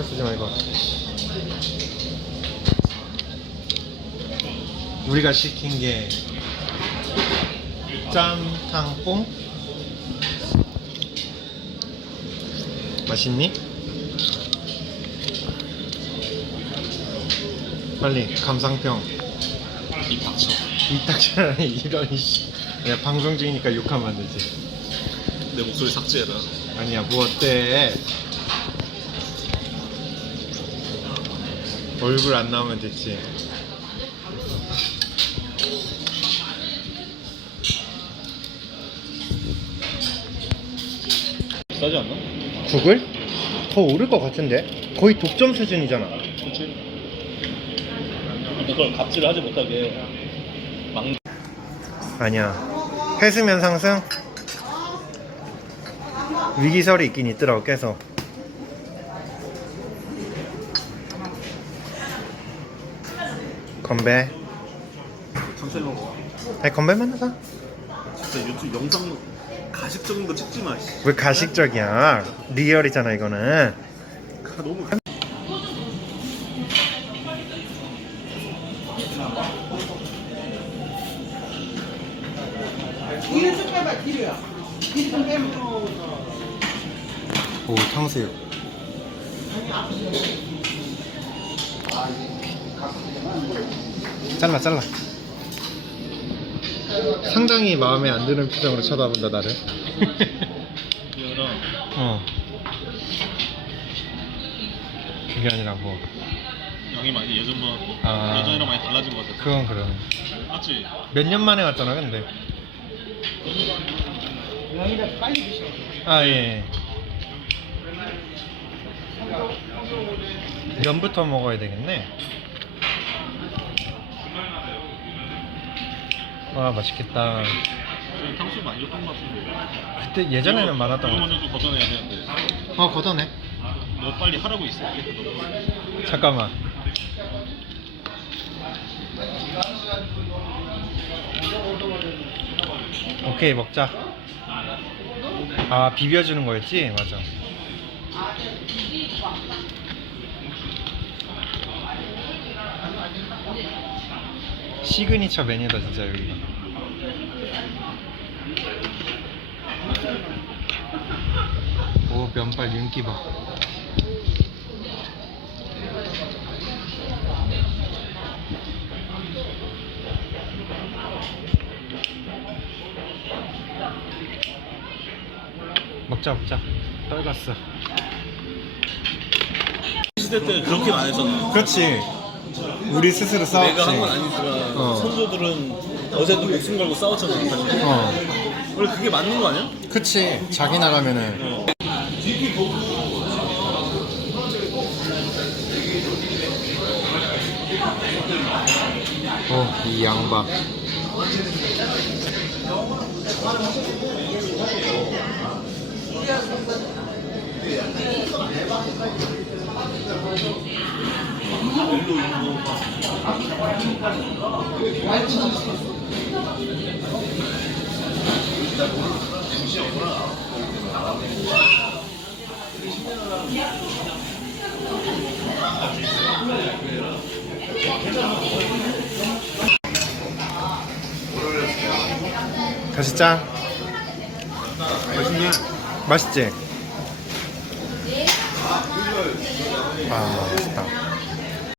신경 쓰지 말고. 우리가 시킨 게 짬탕뽕? 맛있니? 빨리 감상평. 이탁철이 이런 씨. 야, 방송 중이니까 욕하면 안 되지. 내 목소리 삭제해라. 아니야 뭐 어때? 얼굴 안 나오면 됐지 싸지 않나? 구글? 더 오를 것 같은데 거의 독점 수준이잖아 그렇지. 근데 그걸 갑질을 하지 못하게 막 아니야 해수면 상승 위기설이 있긴 있더라고 계속 건배 천천히 먹어. 아니 건배만 하자 진짜 유튜브 영상 가식적인 거 찍지 마. 씨. 왜 가식적이야 리얼이잖아 이거는 가- 너무 뒤를 좀 빼봐 뒤를 뒤를 좀 빼면 오 탕수육 잘라 잘라. 상당히 마음에 안 드는 표정으로 쳐다본다 나를. 어. 그게 아니라 뭐. 양이 많이 예전만 아. 예전이랑 많이 달라진 것 같아. 그건 그러네 맞지? 몇 년 만에 왔잖아 근데. 명이라 빨리 드셔. 아예 면부터 먹어야 되겠네 와 맛있겠다 탕수육 많이 줬던 것 같은데. 그때 예전에는 이거- 많았던 이거 거 먼저 좀 걷어내야 되는데. 어 걷어내 너 빨리 하라고 있어. 잠깐만 오케이 먹자 아 비벼주는 거였지 맞아 시그니처 메뉴다 진짜 여기가 오 면발 윤기 봐. 먹자 먹자. 떨갔어. 시대 때 그렇게는 안 했었나? 그렇지 우리 스스로 싸웠지 내가 한 건 아니지만 어. 선조들은 어제도 목숨 걸고 싸웠잖아. 사실. 어 원래 그게 맞는 거 아니야? 그치 자기 나가면은 어. 어이 양밥 다시 짠 맛있네. 맛있지? 아 맛있다